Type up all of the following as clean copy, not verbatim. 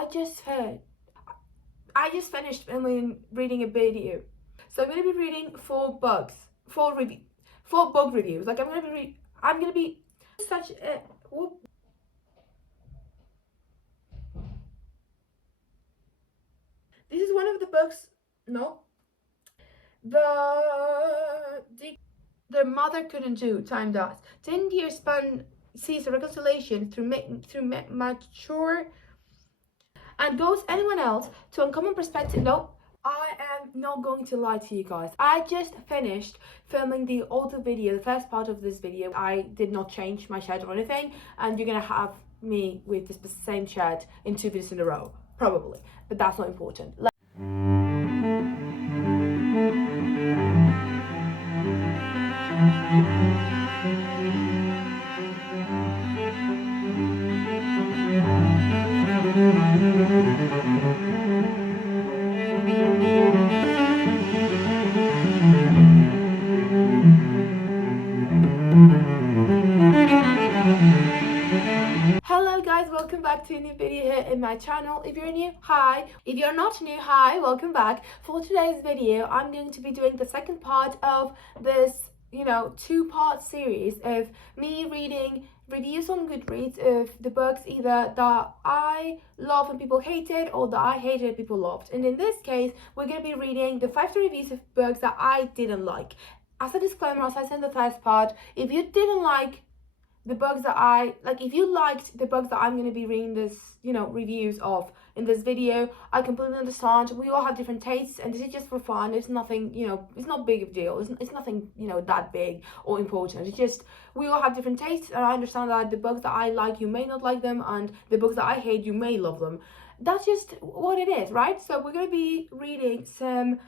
I just finished reading a video. So I'm gonna be reading four book reviews. Like I'm gonna be such a whoop. This is one of the books. No, the mother couldn't do, time does. 10 years span sees a reconciliation through mature and goes anyone else to uncommon perspective. No, I am not going to lie to you guys. I just finished filming the older video, the first part of this video. I did not change my shirt or anything, and you're gonna have me with this same shirt in 2 videos in a row, probably, but that's not important. Hello guys, welcome back to a new video here in my channel. If you're new, hi. If you're not new, hi, welcome back. For today's video, I'm going to be doing the second part of this, 2-part series of me reading reviews on Goodreads of the books either that I love and people hated, or that I hated and people loved. And in this case, we're going to be reading the 5-star reviews of books that I didn't like. As a disclaimer, as I said in the first part, if you didn't like the books that if you liked the books that I'm going to be reading this, reviews of in this video, I completely understand. We all have different tastes, and this is just for fun. It's nothing, it's not big of a deal. It's nothing, that big or important. It's just, we all have different tastes, and I understand that the books that I like, you may not like them, and the books that I hate, you may love them. That's just what it is, right? So we're going to be reading some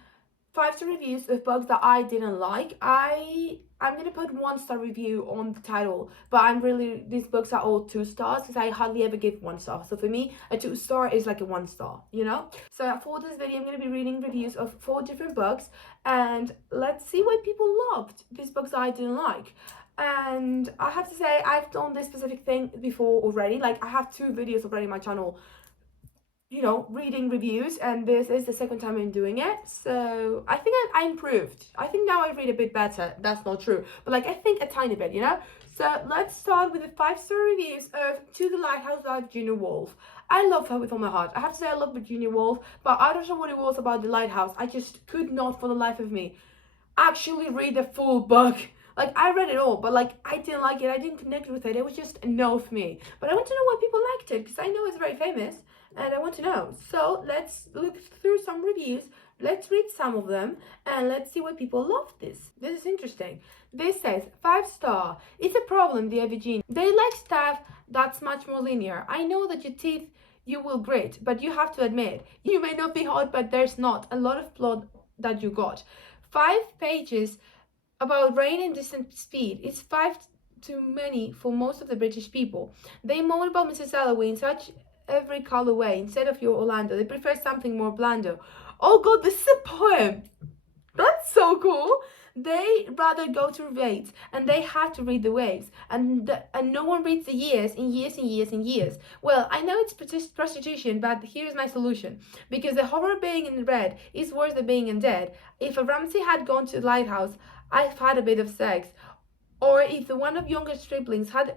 5-star reviews of books that I didn't like. I'm gonna put 1-star review on the title, but these books are all 2 stars because I hardly ever give 1 star. So for me, a 2-star is like a 1 star, So for this video, I'm gonna be reading reviews of 4 different books, and let's see what people loved. These books that I didn't like. And I have to say, I've done this specific thing before already. Like, I have 2 videos already on my channel, reading reviews, and this is the second time I'm doing it. So I think I improved. I think now I read a bit better. That's not true, but I think a tiny bit, So let's start with the 5-star reviews of To the Lighthouse by Virginia Woolf. I love her with all my heart. I have to say I love Virginia Woolf, but I don't know what it was about the lighthouse. I just could not, for the life of me, actually read the full book. I read it all, but I didn't like it. I didn't connect with it. It was just a no for me. But I want to know why people liked it, because I know it's very famous, and I want to know. So let's look through some reviews. Let's read some of them, and let's see why people love this. This is interesting. This says, 5-star. It's a problem, dear Virginia. They like stuff that's much more linear. I know that your teeth you will grit, but you have to admit, you may not be hot, but there's not a lot of plot that you got. 5 pages about rain and distant speed. It's 5 too many for most of the British people. They moan about Mrs. Alloway in such every color way instead of your Orlando. They prefer something more blando. Oh god, this is a poem. That's so cool. They rather go to waves, and they have to read the waves, and no one reads the years and years and years and years. Well, I know it's prostitution, but here's my solution. Because the horror of being in red is worse than being in dead. If a Ramsay had gone to the lighthouse, I've had a bit of sex. Or if the one of younger striplings had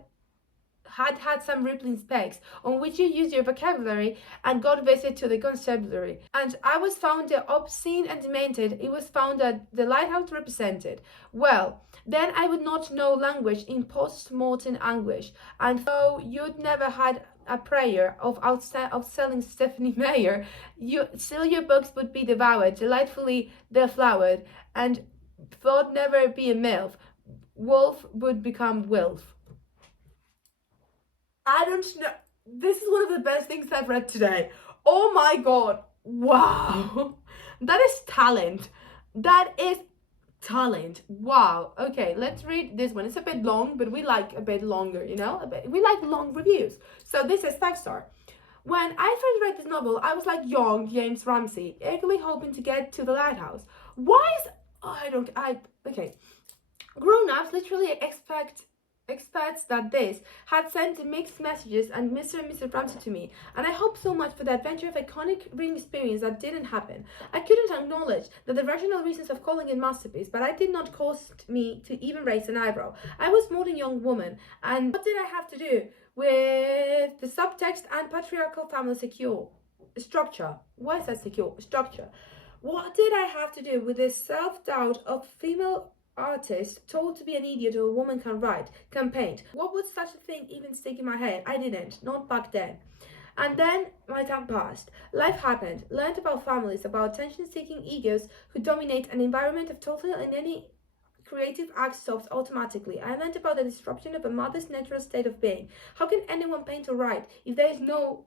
some rippling specs on which you use your vocabulary and got visit to the constabulary, and I was found obscene and demented, it was found that the lighthouse represented, well, then I would not know language in post-mortem anguish, and though you'd never had a prayer of selling Stephanie Meyer, still your books would be devoured, delightfully deflowered, and thought never be a MILF. Wolf would become Wilf. I don't know. This is one of the best things I've read today. Oh my god. Wow. That is talent. That is talent. Wow. Okay, let's read this one. It's a bit long, but we like a bit longer, we like long reviews. So this is 5-star. When I first read this novel, I was like young James Ramsay, eagerly hoping to get to the lighthouse. Why is... okay. Grown-ups literally expect experts that this had sent mixed messages and Mr. and Mrs. Ramsey to me, and I hope so much for the adventure of iconic reading experience that didn't happen. I couldn't acknowledge that the rational reasons of calling it masterpiece, but it did not cost me to even raise an eyebrow. I was more than a young woman, and what did I have to do with the subtext and patriarchal family structure? Why is that secure? Structure. What did I have to do with the self-doubt of female artist told to be an idiot or a woman can write, can paint? What would such a thing even stick in my head? I didn't, not back then. And then my time passed. Life happened. Learned about families, about attention-seeking egos who dominate an environment of total and any creative act stops automatically. I learned about the disruption of a mother's natural state of being. How can anyone paint or write if there is no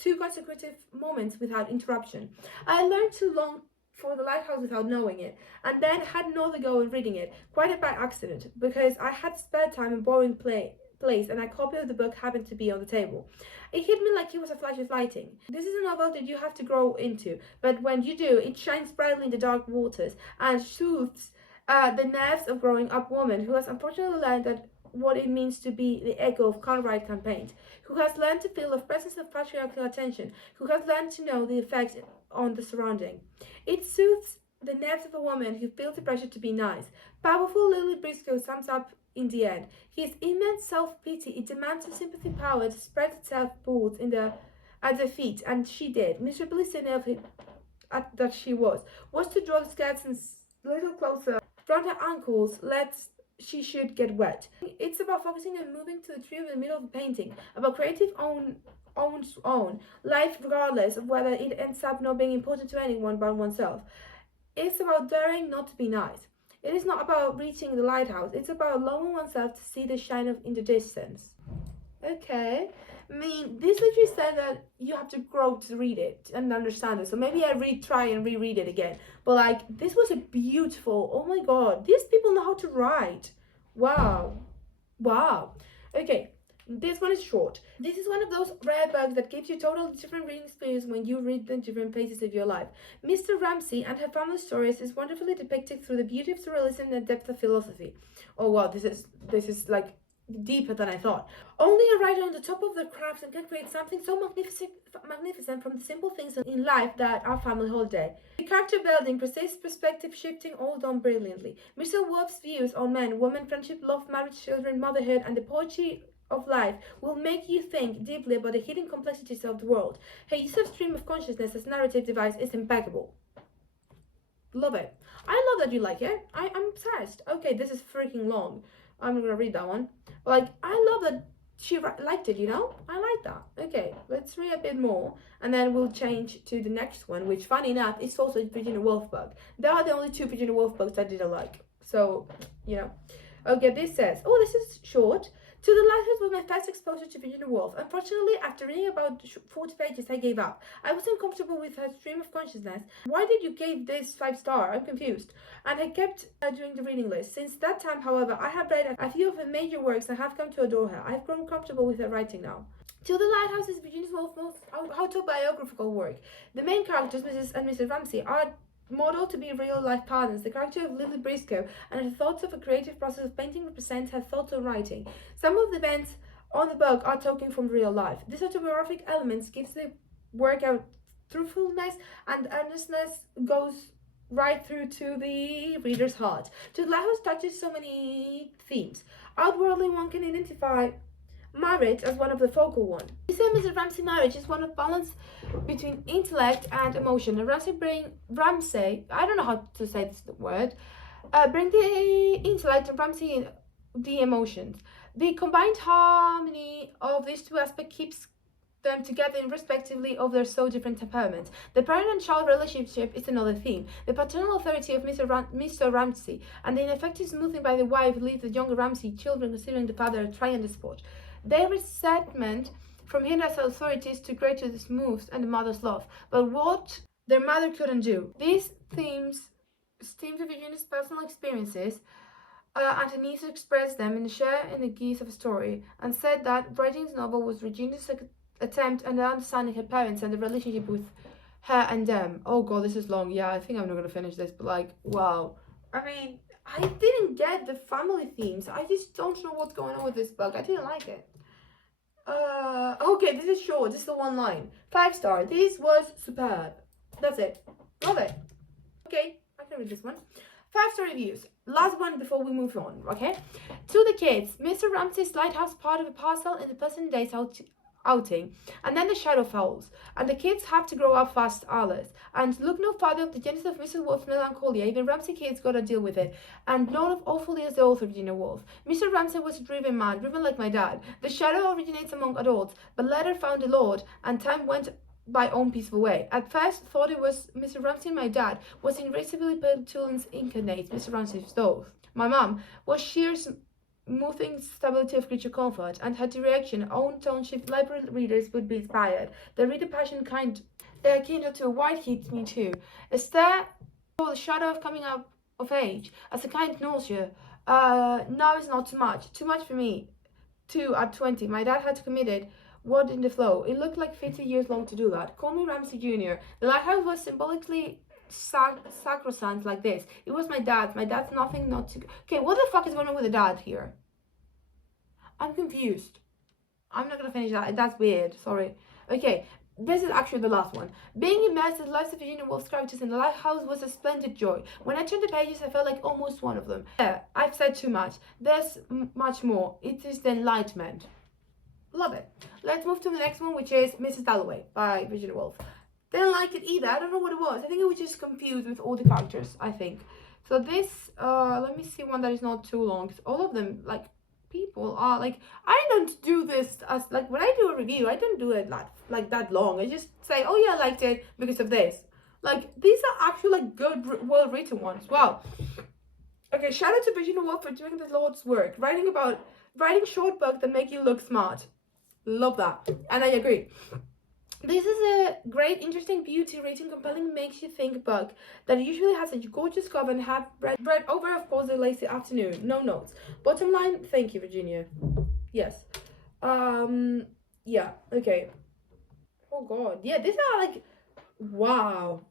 two consecutive moments without interruption? I learned to long for the lighthouse without knowing it, and then had another go in reading it, quite by accident, because I had spare time and boring place, and a copy of the book happened to be on the table. It hit me like it was a flash of lightning. This is a novel that you have to grow into, but when you do, it shines brightly in the dark waters and soothes the nerves of growing up woman who has unfortunately learned that what it means to be the echo of can write, can paint, who has learned to feel the presence of patriarchal attention, who has learned to know the effect on the surrounding. It soothes the nerves of a woman who feels the pressure to be nice. Powerful Lily Briscoe sums up in the end. His immense self-pity, it demands a sympathy power to spread itself forth at their feet, and she did. Miserably cynical that she was to draw the skirts and little closer round her ankles, lest she should get wet. It's about focusing and moving to the tree in the middle of the painting, about creative own life regardless of whether it ends up not being important to anyone but oneself. It's about daring not to be nice. It is not about reaching the lighthouse. It's about allowing oneself to see the shine in the distance. Okay. I mean, this literally said that you have to grow to read it and understand it. So maybe I try and reread it again. But like, this was a beautiful, oh my god, these people know how to write. Wow. Wow. Okay. This one is short. This is one of those rare books that gives you totally different reading experience when you read the different phases of your life. Mr. Ramsey and her family stories is wonderfully depicted through the beauty of surrealism and depth of philosophy. Oh wow, this is like deeper than I thought. Only a writer on the top of their crafts and can create something so magnificent from the simple things in life that our family holiday. The character building, precise perspective shifting, all done brilliantly. Mr. Wolf's views on men, women, friendship, love, marriage, children, motherhood, and the poetry of life will make you think deeply about the hidden complexities of the world. Her use of stream of consciousness as narrative device is impeccable. Love it. I love that you like it. I'm obsessed. Okay, this is freaking long. I'm not gonna read that one. Like, I love that she liked it, you know? I like that. Okay, let's read a bit more, and then we'll change to the next one, which, funny enough, is also a Virginia Woolf book. They are the only two Virginia Woolf books I didn't like. So, you know. Okay, this says, oh, this is short. To the Lighthouse was my first exposure to Virginia Woolf. Unfortunately, after reading about 40 pages, I gave up. I wasn't comfortable with her stream of consciousness. Why did you give this 5-star? I'm confused. And I kept doing the reading list. Since that time, however, I have read a few of her major works and have come to adore her. I've grown comfortable with her writing now. To the Lighthouse is Virginia Woolf's most autobiographical work. The main characters, Mrs. and Mr. Ramsey, are modeled to be real-life partners. The character of Lily Briscoe and her thoughts of a creative process of painting represent her thoughts on writing. Some of the events on the book are taken from real life. This autobiographic elements gives the work a truthfulness, and earnestness goes right through to the reader's heart. To the Lighthouse touches so many themes. Outwardly, one can identify marriage as one of the focal one. Mr. and Mrs. Ramsey marriage is one of balance between intellect and emotion. And Ramsey, I don't know how to say this word, bring the intellect and Ramsey the emotions. The combined harmony of these two aspects keeps them together respectively of their so different temperaments. The parent and child relationship is another theme. The paternal authority of Mr. Ramsey and the ineffective smoothing by the wife leave the younger Ramsey children considering the father a triumphant despot. Their resentment from Henry's authorities to greater the smooth and the mother's love, but what their mother couldn't do. These themes stem to Virginia's personal experiences, and her niece expressed them in the guise of a story, and said that writing this novel was Virginia's attempt at understanding her parents and the relationship with her and them. Oh god, this is long. Yeah, I think I'm not gonna finish this, but like, wow. I mean, I didn't get the family themes. I just don't know what's going on with this book. I didn't like it. Okay, this is short. This is the one line. 5 star. This was superb. That's it. Love it. Okay, I can read this one. 5-star reviews. Last one before we move on, okay? To the kids, Mr. Ramsay's lighthouse part of a parcel in the present day's outing, and then the shadow falls, and the kids have to grow up fast, Alice, and look no farther of the genesis of Mr. Wolf's melancholia. Even Ramsay kids gotta deal with it, and known of awfully as the author Virginia Woolf. Mr. Ramsay was a driven man, driven like my dad. The shadow originates among adults, but later found the Lord, and time went by own peaceful way. At first thought it was Mr. Ramsay, my dad was irascibly petulance incarnate, Mr. Ramsay's thought. My mum was sheer smoothing stability of creature comfort, and her direction own township library readers would be inspired. The reader passion kind kindled to a white heat me too. A stare for the shadow of coming up of age, as a kind nausea. Now is not too much for me. Too at 20, my dad had committed what in the flow. It looked like 50 years long to do that. Call me Ramsay Jr. The lighthouse was symbolically sacrosanct like this. It was my dad's. My dad's nothing not to... Okay, what the fuck is going on with the dad here? I'm confused. I'm not gonna finish that. That's weird. Sorry. Okay, this is actually the last one. Being immersed in the lives of Virginia Woolf's characters in the lighthouse was a splendid joy. When I turned the pages, I felt like almost one of them. Yeah, I've said too much. There's much more. It is the enlightenment. Love it. Let's move to the next one, which is Mrs. Dalloway by Virginia Woolf. Didn't like it either. I don't know what it was. I think it was just confused with all the characters, I think. So this, let me see one that is not too long. All of them, like, people are, like, I don't do this as, like, when I do a review, I don't do it like that long. I just say, oh yeah, I liked it because of this. Like, these are actually, like, good, well-written ones. Wow. Okay, shout out to Virginia Woolf for doing the Lord's work. Writing short books that make you look smart. Love that. And I agree. This is a great, interesting, beauty rating, compelling, makes you think book that usually has a gorgeous cover and have read over, of course, a lazy afternoon. No notes. Bottom line, thank you, Virginia. Yes. Yeah, okay. Oh god. Yeah, these are like, wow.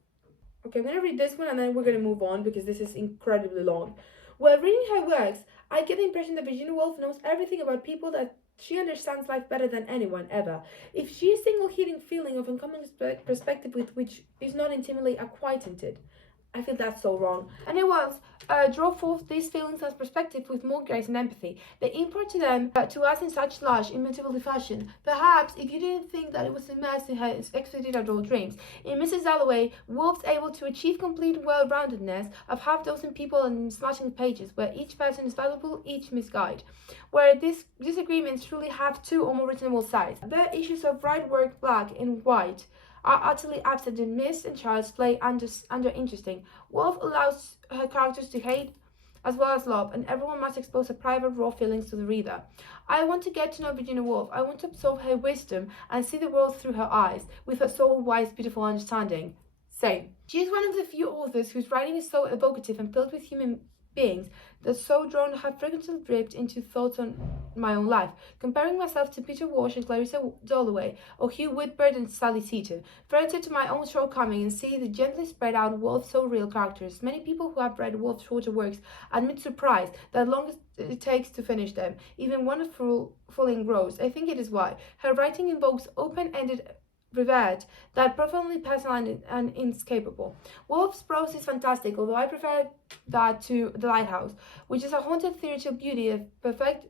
Okay, I'm gonna read this one and then we're gonna move on because this is incredibly long. While reading her works, I get the impression that Virginia Woolf knows everything about people, that she understands life better than anyone ever. If she is a single hidden feeling of uncommon perspective with which is not intimately acquainted, I feel that's so wrong. And it was draw forth these feelings as perspective with more grace and empathy. They impart to them to us in such large, immutable fashion. Perhaps if you didn't think that it was immersed in her exquisite adult dreams, in Mrs. Dalloway, Woolf's able to achieve complete well-roundedness of half-dozen people and smashing pages, where each person is valuable, each misguided. Where these disagreements truly have two or more reasonable sides. The issues of right work, black and white, are utterly absent in Miss and Charles' play under interesting. Woolf allows her characters to hate as well as love, and everyone must expose her private raw feelings to the reader. I want to get to know Virginia Woolf. I want to absorb her wisdom and see the world through her eyes, with her soul wise, beautiful understanding. Same. She is one of the few authors whose writing is so evocative and filled with human beings that so drawn have frequently dripped into thoughts on my own life, comparing myself to Peter Walsh and Clarissa Dalloway, or Hugh Whitbird and Sally Seaton, further to my own shortcoming and see the gently spread out Woolf's so real characters. Many people who have read Woolf's shorter works admit surprise that long as it takes to finish them, even wonderful fully grows. I think it is why her writing invokes open-ended revert that profoundly personal and inescapable. Woolf's prose is fantastic, although I prefer that to The Lighthouse, which is a haunted theatrical beauty of perfect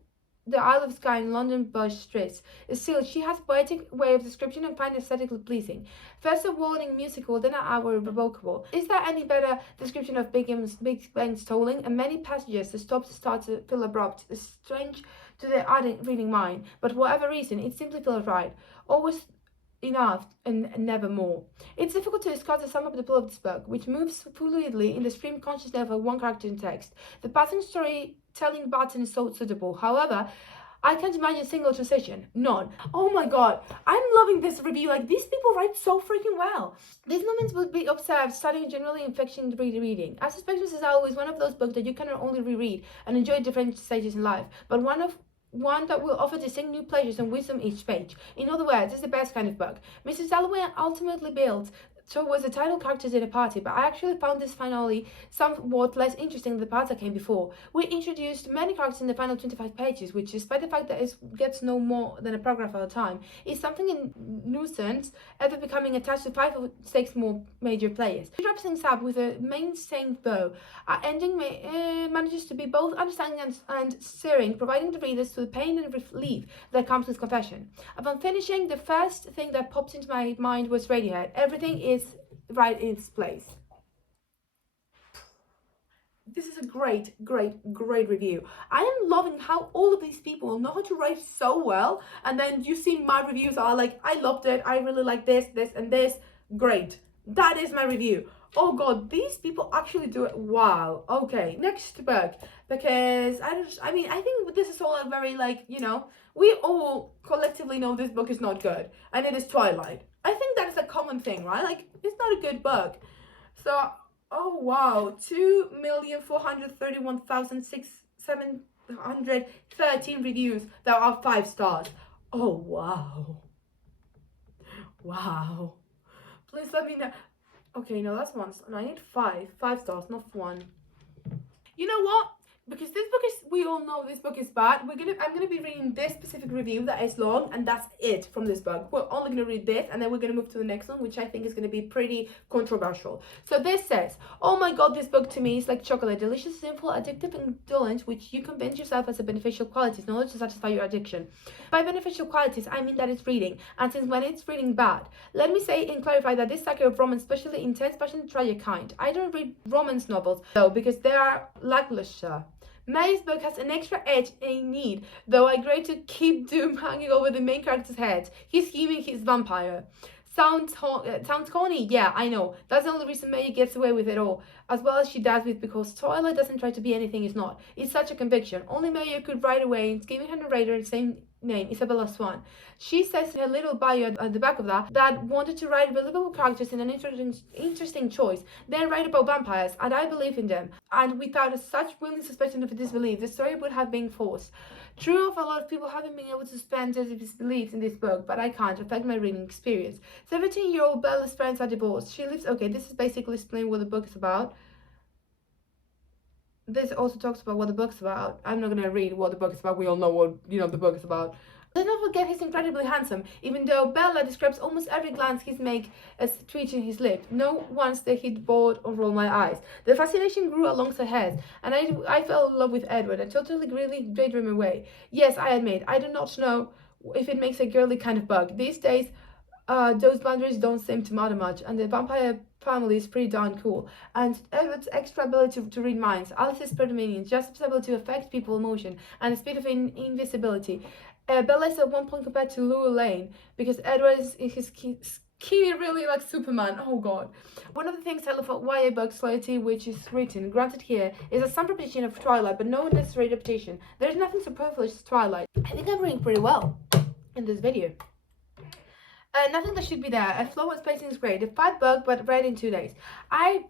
the Isle of Skye in London Bush Streets. Still, she has a poetic way of description and find aesthetically pleasing. First a warning musical, then an hour irrevocable. Is there any better description of Big Ben's tolling? And many passages the stops start to feel abrupt, strange to the reading mind, but for whatever reason, it simply feels right. Always enough and never more. It's difficult to discuss the sum of the plot of this book, which moves fluidly in the stream consciousness of one character in text. The passing storytelling pattern is so suitable. However, I can't imagine a single transition. None. Oh my god, I'm loving this review. Like, these people write so freaking well. These moments would be observed studying generally infecting reading. I suspect Mrs. Dalloway is one of those books that you cannot only reread and enjoy at different stages in life, but one that will offer distinct new pleasures and wisdom each page. In other words, it's the best kind of book. Mrs. Dalloway ultimately builds towards the title characters in a party, but I actually found this finale somewhat less interesting than the parts that came before. We introduced many characters in the final 25 pages, which, despite the fact that it gets no more than a paragraph at a time, is something in nuisance, ever becoming attached to 5 or 6 more major players. She wraps things up with a mainstaying bow. Our ending manages to be both understanding and stirring, providing the readers to the pain and relief that comes with confession. Upon finishing, the first thing that popped into my mind was Radiohead. Everything is right in its place. This is a great review. I am loving how all of these people know how to write so well, and then you see my reviews are like, I loved it, I really like this, and this. Great. That is my review. Oh god, these people actually do it. Wow. Okay, next book, because I think this is all a very, like, you know, we all collectively know this book is not good, and it is Twilight. I think that is a common thing, right? Like, it's not a good book. So, oh wow, 2,431,713 reviews that are 5 stars. Oh wow. Wow. Please let me know. Okay, no, that's 1 star. No, I need 5 stars, not 1. You know what? Because this book is, we all know this book is bad. I'm gonna be reading this specific review that is long, and that's it from this book. We're only gonna read this, and then we're gonna move to the next one, which I think is gonna be pretty controversial. So this says, oh my god, this book to me is like chocolate, delicious, simple, addictive, and indulgent, which you convince yourself has a beneficial qualities in order to satisfy your addiction. By beneficial qualities, I mean that it's reading, and since when it's reading bad. Let me say and clarify that this sucker of romance, especially intense, passionate, tragic kind. I don't read romance novels though, because they are lackluster. May's book has an extra edge I need, though I agree to keep doom hanging over the main character's head. He's scheming, he's vampire. Sounds corny, yeah, I know. That's the only reason May gets away with it all, as well as she does with, because Twilight doesn't try to be anything it's not. It's such a conviction. Only May could write away, and giving her narrator the same name, Isabella Swan. She says in her little bio at the back of that wanted to write believable characters in an interesting choice, then write about vampires, and I believe in them. And without such willing suspicion of disbelief, the story would have been forced. True of a lot of people haven't been able to suspend their disbelief in this book, but I can't affect my reading experience. 17-year-old Bella's parents are divorced. She lives, okay, this is basically explaining what the book is about. This also talks about what the book's about. I'm not gonna read what the book is about. We all know what, you know, the book is about. Let's not forget he's incredibly handsome, even though Bella describes almost every glance he's make as twitching his lip. No once that he'd bored or roll my eyes. The fascination grew alongside hers, and I fell in love with Edward, a totally really daydream away. Yes, I admit, I do not know if it makes a girly kind of bug. These days, those boundaries don't seem to matter much, and the vampire family is pretty darn cool. And Edward's extra ability to read minds, Alice's predominance, Jessup's ability to affect people's emotion, and the speed of invisibility. Bella is at one point compared to Lou Lane, because Edward is his key really like Superman. Oh god. One of the things I love about YA books loyalty, which is written, granted here, is a some repetition of Twilight, but no necessary adaptation. There's nothing superfluous to Twilight. I think I'm reading pretty well in this video. Nothing that should be there. A flow and spacing is great. A fat book, but read in 2 days. I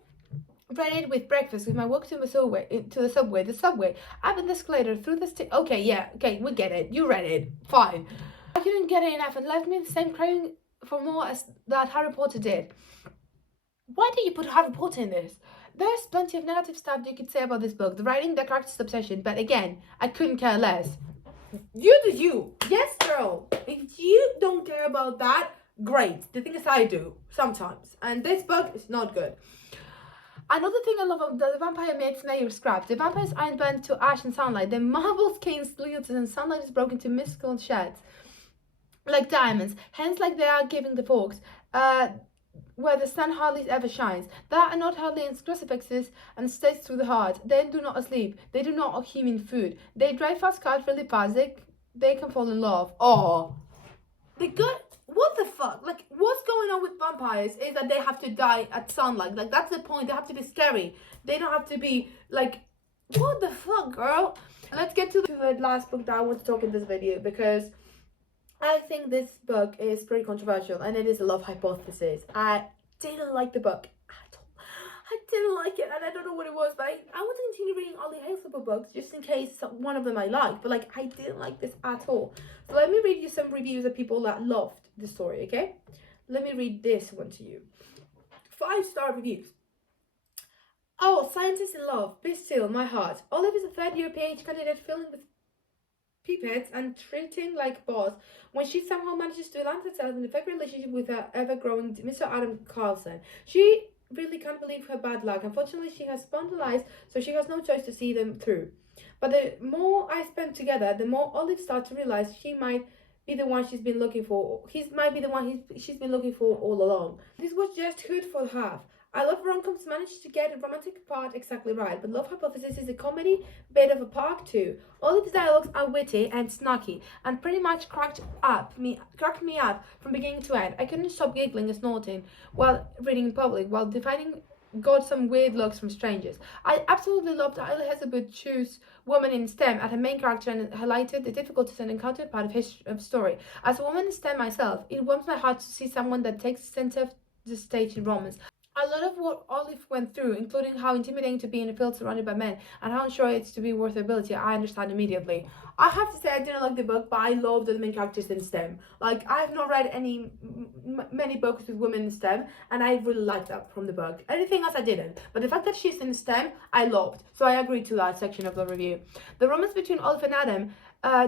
read it with breakfast, with my walk to the subway, up in the escalator, through the okay, yeah, okay, we get it. You read it. Fine. I couldn't get it enough and left me the same craving for more as that Harry Potter did. Why did you put Harry Potter in this? There's plenty of negative stuff you could say about this book. The writing, the character's obsession, but again, I couldn't care less. You do you. Yes, girl. If you don't care about that, great. The thing is, I do sometimes, and this book is not good. Another thing I love about the vampire makes Mayor scrap. The vampires aren't burnt to ash and sunlight. The marble skin splits and sunlight is broken to mystical sheds, like diamonds. Hence, like they are giving the forks, where the sun hardly ever shines. That are not hardly in crucifixes and stays through the heart. They do not sleep. They do not human food. They drive fast cars really fast. They can fall in love. Oh, they good. What the fuck? Like, what's going on with vampires is that they have to die at sunlight. Like, that's the point. They have to be scary. They don't have to be, like, what the fuck, girl? Let's get to the last book that I want to talk in this video, because I think this book is pretty controversial, and it is a love hypothesis. I didn't like the book at all. I didn't like it, and I don't know what it was, but I want to continue reading all the Hazelwood books just in case one of them I like, but, like, I didn't like this at all. So let me read you some reviews of people that loved the story, okay? Let me read this one to you. 5-star reviews. Oh, scientists in love, be still, my heart. Olive is a third-year PhD candidate filling with pipettes and treating like a boss when she somehow manages to land herself in a fake relationship with her ever-growing Mr. Adam Carlson. She really can't believe her bad luck. Unfortunately, she has spondylitis, so she has no choice to see them through. But the more I spend together, the more Olive starts to realize she might be the one she's been looking for. He might be the one she's been looking for all along. This was just good for half. I love rom-coms managed to get the romantic part exactly right, but Love Hypothesis is a comedy bit of a park too. Olive's dialogues are witty and snarky, and pretty much cracked me up from beginning to end. I couldn't stop giggling and snorting while reading in public, while got some weird looks from strangers. I absolutely loved how Elizabeth chose woman in STEM as her main character and highlighted the difficulties and encountered part of his story. As a woman in STEM myself, it warms my heart to see someone that takes the center of the stage in romance. A lot of what Olive went through, including how intimidating to be in a field surrounded by men and how unsure it's to be worth her ability, I understand immediately. I have to say I didn't like the book, but I loved the main characters in STEM. Like, I have not read many books with women in STEM, and I really liked that from the book. Anything else I didn't, but the fact that she's in STEM, I loved. So I agreed to that section of the review. The romance between Olive and Adam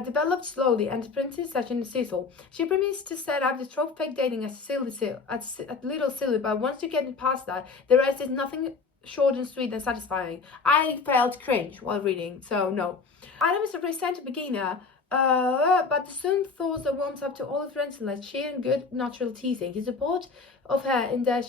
developed slowly, and the princess such in Cecil. She promised to set up the trope fake dating as a little silly, but once you get past that, the rest is nothing short and sweet and satisfying. I felt cringe while reading, so no. Adam is a recent beginner, but soon thaws the warms up to Olive's relentless, sheer and good natural teasing. His support of her in the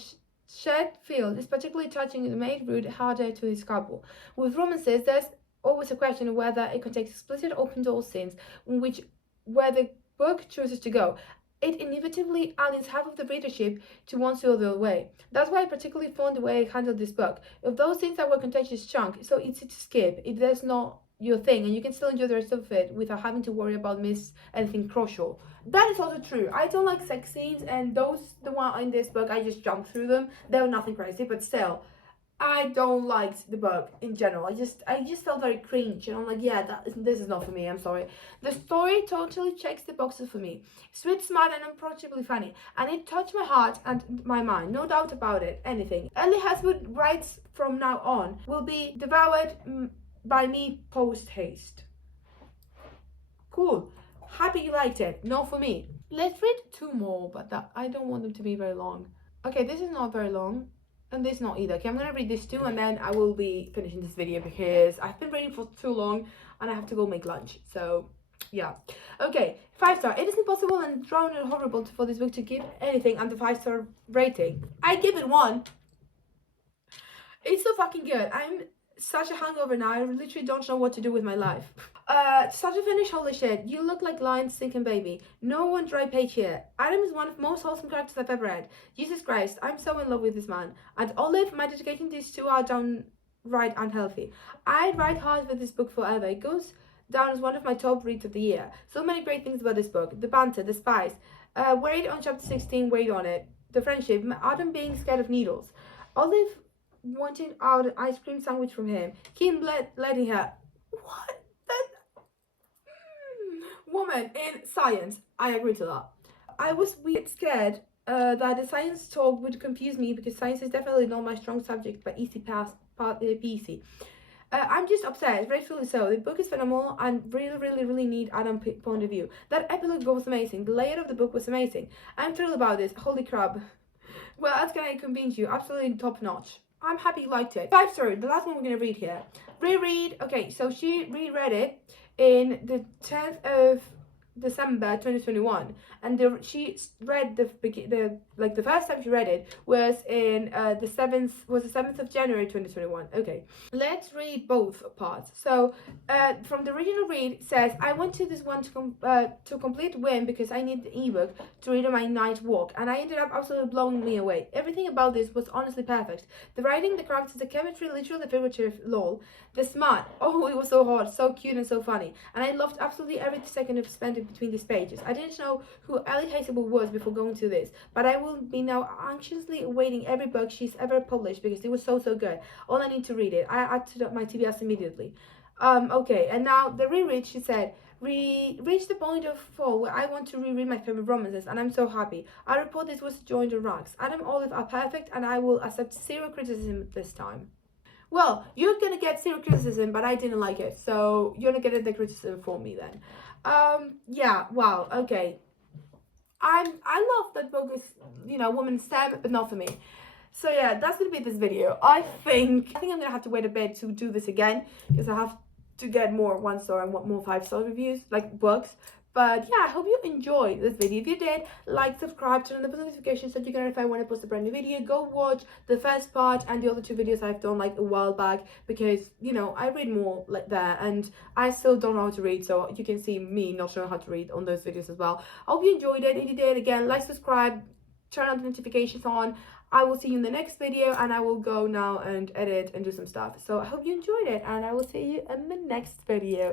shared field is particularly touching and made Rude harder to his couple. With romances, there's always a question of whether it contains explicit open door scenes where the book chooses to go. It inevitably allies half of the readership to one or the other way. That's why I particularly found the way I handled this book. If those scenes that were contentious chunk, it's so easy to skip if there's not your thing, and you can still enjoy the rest of it without having to worry about miss anything crucial. That is also true. I don't like sex scenes, and the one in this book, I just jumped through them. They were nothing crazy, but still, I don't like the book in general. I just felt very cringe, and I'm like, yeah, this is not for me. I'm sorry. The story totally checks the boxes for me. Sweet, smart, and unapproachably funny, and it touched my heart and my mind. No doubt about it. Anything Ellie Haswood writes from now on will be devoured by me post haste. Cool. Happy you liked it. No for me. Let's read 2 more, but I don't want them to be very long. Okay, this is not very long. And this not either. Okay, I'm gonna read this too, and then I will be finishing this video because I've been reading for too long and I have to go make lunch. So yeah. Okay, 5-star. It is impossible and drowned and horrible for this book to give anything under 5-star rating. I give it 1. It's so fucking good. I'm such a hangover now. I literally don't know what to do with my life. Start to finish, holy shit. You look like Lion's sinking baby. No one dry page here. Adam is one of the most wholesome characters I've ever read. Jesus Christ, I'm so in love with this man. And Olive, my dedication to these 2 are downright unhealthy. I'd ride hard with this book forever. It goes down as one of my top reads of the year. So many great things about this book. The banter, the spice. Wait on chapter 16, wait on it. The friendship, Adam being scared of needles. Olive wanting out an ice cream sandwich from him. Kim letting her. What? Woman in science. I agree to that. I was weird scared that the science talk would confuse me because science is definitely not my strong subject, but easy peasy. I'm just obsessed, rightfully so. The book is phenomenal and really need Adam's point of view. That epilogue was amazing. The layout of the book was amazing. I'm thrilled about this. Holy crap. Well, that's gonna convince you. Absolutely top notch. I'm happy you liked it. 5-star, the last one we're gonna read here. Reread. Okay, so she reread it in the 10th of December 2021, and she read the first time she read it was in the 7th of January 2021. Okay, let's read both parts. So from the original read, it says, I went to this one to complete whim because I need the ebook to read on my night walk, and I ended up absolutely blowing me away. Everything about this was honestly perfect. The writing, the characters, the chemistry, literally figurative, lol. The smart, oh, it was so hot, so cute and so funny, and I loved absolutely every second of spent between these pages. I didn't know who Ellie Hazelwood was before going to this, but I will be now anxiously awaiting every book she's ever published because it was so good. All I need to read it. I add to my TBS immediately. Okay, and now the reread, she said, reached the point of fall where I want to reread my favorite romances, and I'm so happy. I report this was joined on rocks. Adam and Olive are perfect, and I will accept zero criticism this time. Well, you're gonna get zero criticism, but I didn't like it, so you're not getting the criticism for me then. Yeah, wow, okay. I love that book is, you know, woman STEM, but not for me. So yeah, that's gonna be this video. I think I'm gonna have to wait a bit to do this again because I have to get more 1-star and more 5-star reviews, like books. But yeah, I hope you enjoyed this video. If you did, like, subscribe, turn on the post notifications so you get notified when I post a brand new video. Go watch the first part and the other 2 videos I've done like a while back, because, you know, I read more like there and I still don't know how to read, so you can see me not knowing how to read on those videos as well. I hope you enjoyed it. If you did, again, like, subscribe, turn on the notifications on. I will see you in the next video, and I will go now and edit and do some stuff. So I hope you enjoyed it, and I will see you in the next video.